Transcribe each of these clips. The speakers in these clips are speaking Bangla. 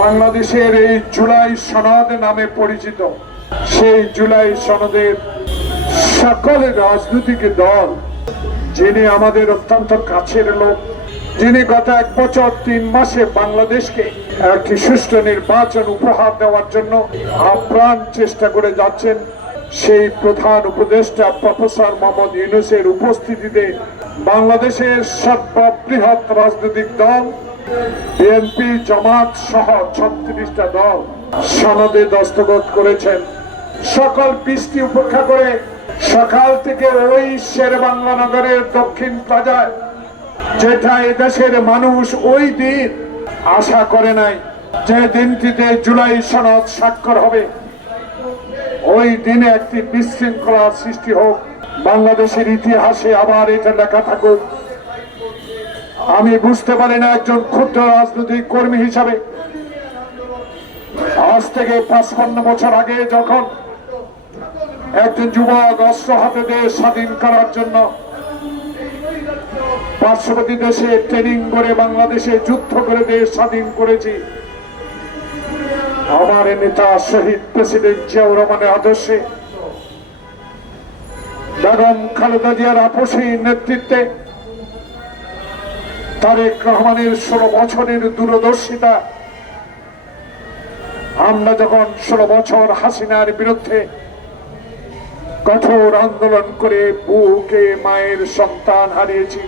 বাংলাদেশের এই জুলাই সনদ নামে পরিচিত। সেই জুলাই সনদের সকল রাজনৈতিক দল, যিনি আমাদের অত্যন্ত কাছের লোক, যিনি গত এক বছর তিন মাসে বাংলাদেশকে একটি সুষ্ঠু নির্বাচন উপহার দেওয়ার জন্য আপ্রাণ চেষ্টা করে যাচ্ছেন, সেই প্রধান উপদেষ্টা প্রফেসর মোহাম্মদ ইউনুসের উপস্থিতিতে বাংলাদেশের সর্ববৃহৎ রাজনৈতিক দল বিএনপি জামাত সহ ছত্রিশটা দল সনদে দস্তখত করেছেন। সকল বৃষ্টি উপেক্ষা করে সকাল থেকে ওই শের নগরের দক্ষিণ প্লাজায় যেটা এদেশের মানুষ ওই দিন আশা করে নাই যে দিনটিতে জুলাই সনদ স্বাক্ষর হবে। ওই দিনে একটি বিশৃঙ্খলা সৃষ্টি হোক। বাংলাদেশের ইতিহাসে আবার এটা লেখা থাকুক। আমি বুঝতে পারি না একজন ক্ষুদ্র রাজনৈতিক কর্মী হিসাবে। আজ থেকে পাঁচপান্ন বছর আগে যখন একজন যুবক অস্ত্র হাতে দেশ স্বাধীন করার জন্য পার্শ্ববর্তী দেশে ট্রেনিং করে বাংলাদেশে যুদ্ধ করে দেশ স্বাধীন করেছি, আমার নেতা শহীদ প্রেসিডেন্ট জিয়াউর রহমানের আদর্শে বেগম খালেদা জিয়ার আপসী নেতৃত্বে তারেক রহমানের ষোলো বছরের দূরদর্শিতা। আমরা যখন ষোলো বছর হাসিনার বিরুদ্ধে কঠোর আন্দোলন করে বুকে মায়ের সন্তান হারিয়েছি,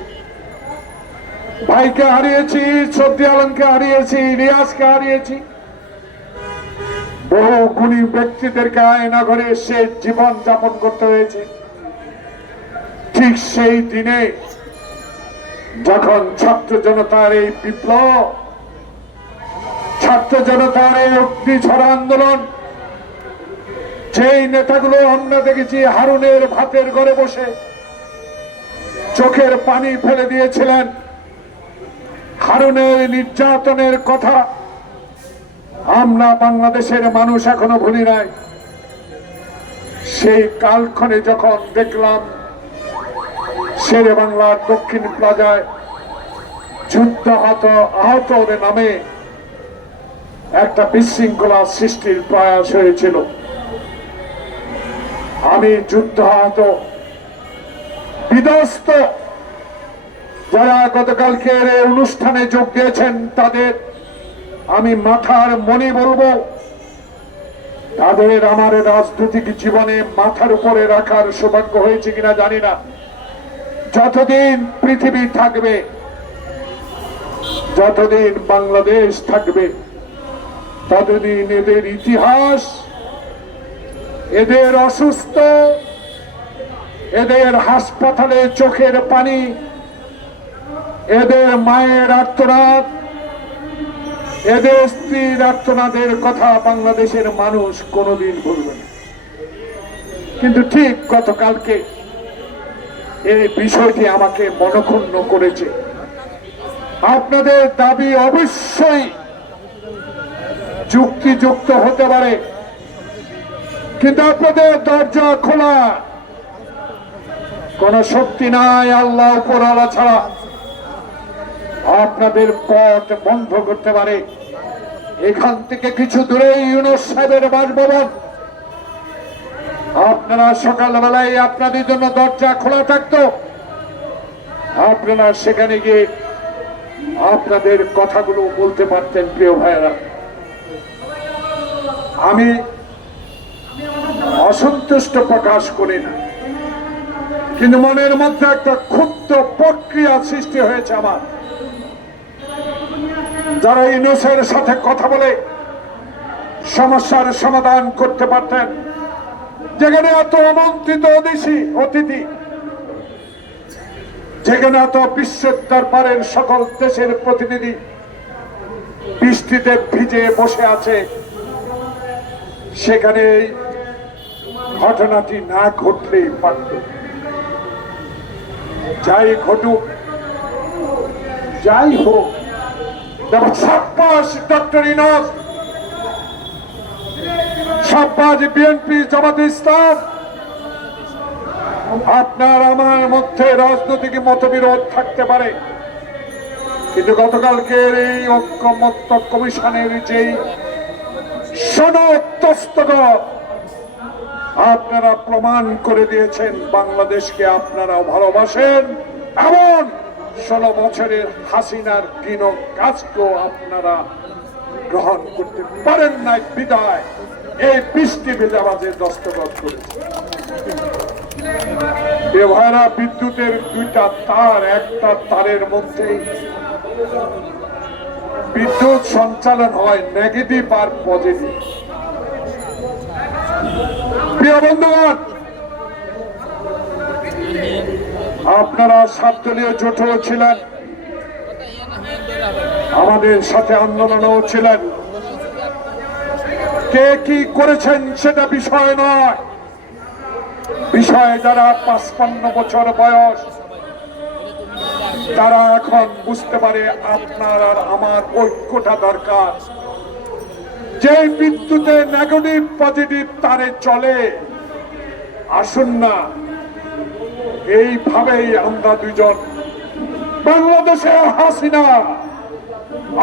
ভাইকে হারিয়েছি, সর্দি আলমকে হারিয়েছি, রিয়াজকে হারিয়েছি, বহু গুণী ব্যক্তিদেরকে আয়না ঘরে সে জীবন যাপন করতে হয়েছে। ঠিক সেই দিনে যখন ছাত্র জনতার এই বিপ্লব, ছাত্র জনতার এই অগ্নিঝড় আন্দোলন, যেই নেতাগুলো আমরা দেখেছি হারুনের ভাতের ঘরে বসে চোখের পানি ফেলে দিয়েছিলেন, হারুনের নির্যাতনের কথা আমরা বাংলাদেশের মানুষ এখনও ভুলি নাই। সেই কালক্ষণে যখন দেখলাম শেরে বাংলার দক্ষিণ প্লাজায় যুদ্ধ আহত আহতদের নামে একটা বিশৃঙ্খলা সৃষ্টির প্রয়াস হয়েছিল। আমি যুদ্ধ আহত বিধ্বস্ত যারা গতকালকের এই অনুষ্ঠানে যোগ দিয়েছেন, তাদের আমি মাথার মনে বলব, তাদের আমার রাজনৈতিক জীবনে মাথার উপরে রাখার সৌভাগ্য হয়েছে কিনা জানি না। যতদিন পৃথিবী থাকবে, যতদিন বাংলাদেশ থাকবে, ততদিন এদের ইতিহাস, এদের অসুস্থ, এদের হাসপাতালে চোখের পানি, এদের মায়ের আর্তনাদ, এদের স্ত্রীর আর্তনাদের কথা বাংলাদেশের মানুষ কোনোদিন বলবে না। কিন্তু ঠিক গতকালকে এই বিষয়টি আমাকে মনক্ষুণ্ণ করেছে। আপনাদের দাবি অবশ্যই যুক্তিযুক্ত হতে পারে। কিন্তু আপনাদের দরজা খোলা। কোন শক্তি নাই আল্লাহ উপর আলা ছাড়া। আপনাদের পথ বন্ধ করতে পারে। এখান থেকে কিছু দূরে ইউনুস সাহেবের বাসভবন। আপনারা সকালবেলায় আপনাদের জন্য দরজা খোলা থাকতো। আপনারা সেখানে গিয়ে আপনাদের কথাগুলো বলতে পারতেন, প্রিয় ভাইয়েরা। আমি অসন্তুষ্ট প্রকাশ করি না। কিন্তু মনের মধ্যে একটা ক্ষুদ্র প্রক্রিয়া সৃষ্টি হয়েছে আমার। যারা ইউনুসের সাথে কথা বলে সমস্যার সমাধান করতে পারতেন যেখানে এত আমন্ত্রিত অতিথি অতিথি, যেখানে এত বিশ্বের দরবারের সকল দেশের প্রতিনিধি বৃষ্টিতে ভিজে বসে আছে, সেখানে ঘটনাটি না ঘটলেই পারত। যাই ঘটুক, যাই হোক ডক্টর ইনস। সাব্বাস বিএনপি জামাত ইসলাম, আপনার আমার মধ্যে রাজনৈতিক মতবিরোধ থাকতে পারে। কিন্তু গতকালকের এই ঐক্যমত্য কমিশনের যেই সনদ দস্তখত আপনারা প্রমাণ করে দিয়েছেন বাংলাদেশকে আপনারা ভালোবাসেন। এমন ষোলো বছরের হাসিনার কিন কাজকেও আপনারা গ্রহণ করতে পারেন নাই বিদায়। এই বৃষ্টি ভেজাবাজে দস্তখত করেছে। এ ভাইরা, বিদ্যুতের দুইটা তার, একটা তারের মধ্যে বিদ্যুৎ সঞ্চালন হয় নেগেটিভ আর পজিটিভ। প্রিয় বন্ধুগণ, আপনারা সাতদলীয় জোটও ছিলেন, আমাদের সাথে আন্দোলনও ছিলেন। কে কি করেছেন সেটা বিষয় নয়। বিষয় যারা পাঁচপান্ন বছর বয়স, তারা এখন বুঝতে পারে আপনার আর আমার ঐক্যটা দরকার। যে বিদ্যুতে নেগেটিভ পজিটিভ তারে চলে, আসুন না। এইভাবেই আমরা দুজন, বাংলাদেশে হাসিনা,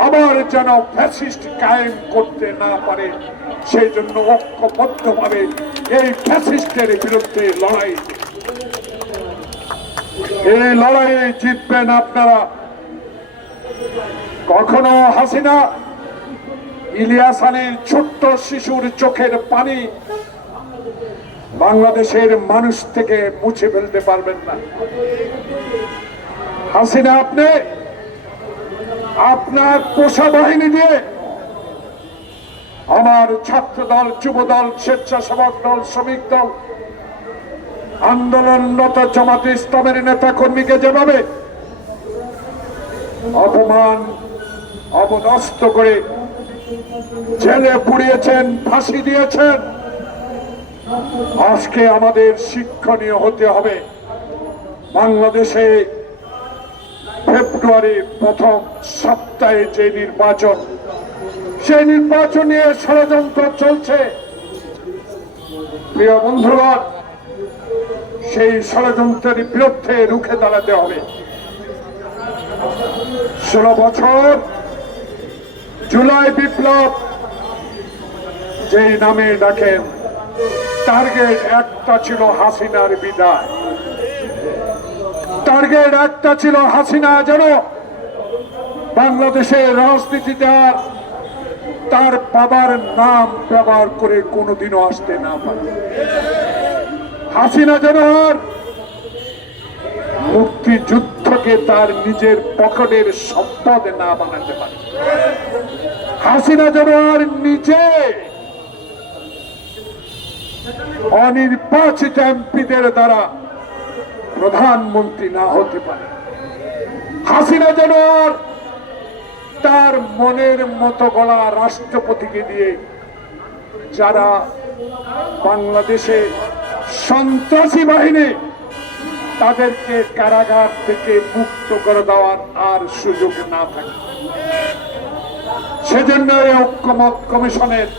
আবার যেন ফ্যাসিস্ট কায়েম করতে না পারে। সেই জন্য ঐক্যবদ্ধভাবে এই ফ্যাসিস্টের বিরুদ্ধে লড়াই। এই লড়াইয়ে জিতবেন আপনারা। কখনো হাসিনা, ইলিয়াস আলীর ছোট্ট শিশুর চোখের পানি বাংলাদেশের মানুষ থেকে মুছে ফেলতে পারবেন না। হাসিনা আপনি, আপনার পোষা বাহিনী দিয়ে আমার ছাত্র দল, যুব দল, স্বেচ্ছাসেবক দল, শ্রমিক দল, আন্দোলনরত জামাতে ইসলামের নেতা কর্মীকে যেভাবে অপমান অবনষ্ট করে জেলে পুড়িয়েছেন, ফাঁসি দিয়েছেন, আজকে আমাদের শিক্ষণীয় হতে হবে। বাংলাদেশে ফেব্রুয়ারির প্রথম সপ্তাহে যে নির্বাচন সেই নির্বাচন নিয়ে ষড়যন্ত্র চলছে। প্রিয় বন্ধুগণ, সেই ষড়যন্ত্রের বিরুদ্ধে রুখে দাঁড়াতে হবে। ষোলো বছর, জুলাই বিপ্লব, যেই নামে ডাকেন, টার্গেট একটা ছিল হাসিনার বিদায়। টার্গেট একটা ছিল হাসিনা যেন বাংলাদেশের রাজনীতিতে আর তার বাবার নাম ব্যবহার করে কোনোদিনও আসতে না পারে। হাসিনা যেন মুক্তিযুদ্ধকে তার নিজের পকেটের সম্পদ না বানাতে পারে। হাসিনা যেন নিজে অনির্বাচিত এমপিদের দ্বারা প্রধানমন্ত্রী না হতে পারে। হাসিনা যেন তার মনের মতো গলা রাষ্ট্রপতিকে দিয়ে যারা বাংলাদেশে সন্ত্রাসী বাহিনী তাদেরকে কারাগার থেকে মুক্ত করে দেওয়ার আর সুযোগ না থাকে। সেজন্য এই ঐক্যমত কমিশনের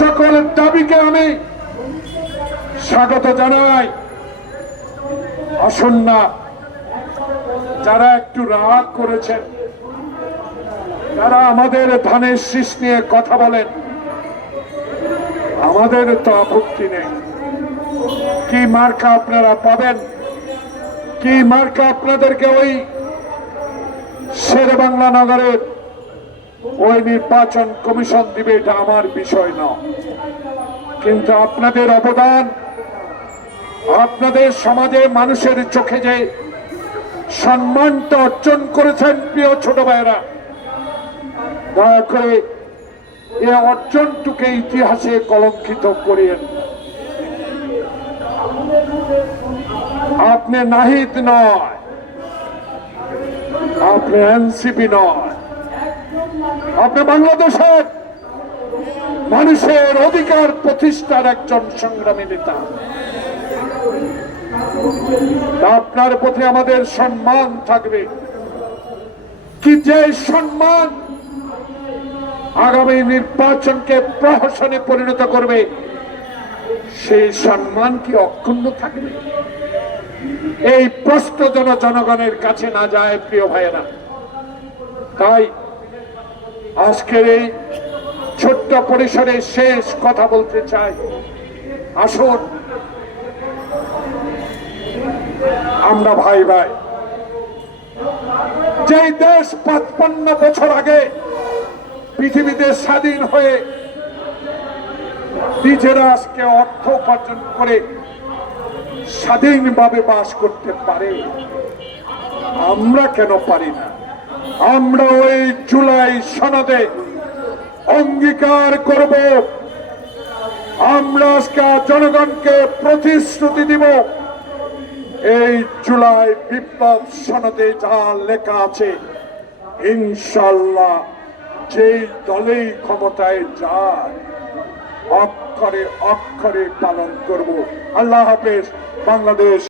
সকল দাবিকে আমি স্বাগত জানাই। আসুন না, যারা একটু রাগ করেছেন তারা আমাদের ধানের শীষ নিয়ে কথা বলেন, আমাদের তো আপত্তি নেই। কি মার্কা আপনারা পাবেন? কি মার্কা আপনাদেরকে ওই শের বাংলা নগরের ওই নির্বাচন কমিশন দিবে এটা আমার বিষয় না। কিন্তু আপনাদের অবদান, আপনাদের সমাজে মানুষের চোখে যে সম্মানটা অর্জন করেছেন প্রিয় ছোট ভাইয়েরা দয়া করে এ অর্জনটুকে ইতিহাসে কলঙ্কিত করিয়েন। আপনি নাহিদ নয়, আপনি এনসিপি নয়, আপনি বাংলাদেশের মানুষের অধিকার প্রতিষ্ঠার একজন সংগ্রামী নেতা। আপনার প্রতি আমাদের সম্মান থাকবে। কি যে সম্মান আগামী নির্বাচনকে প্রহসনে পরিণত করবে। সেই সম্মান কি অক্ষুণ্ণ থাকবে? এই প্রশ্ন যেন জনগণের কাছে না যায়, প্রিয় ভাইয়েরা। তাই আজকের এই ছোট্ট পরিসরে শেষ কথা বলতে চাই। আসুন, আমরা ভাই ভাই, যেই দেশ পাঁচপান্ন বছর আগে পৃথিবীতে স্বাধীন হয়ে নিজেরা আজকে অর্থ উপার্জন করে স্বাধীনভাবে বাস করতে পারে। আমরা কেন পারি না? আমরা ওই জুলাই সনদে অঙ্গীকার করব। আমরা আজকে জনগণকে প্রতিশ্রুতি দিব। এই জুলাই বিপ্লব সনদে যা লেখা আছে ইনশাল্লাহ যেই দলেই ক্ষমতায় যায় অক্ষরে অক্ষরে পালন করব। আল্লাহ হাফেজ বাংলাদেশ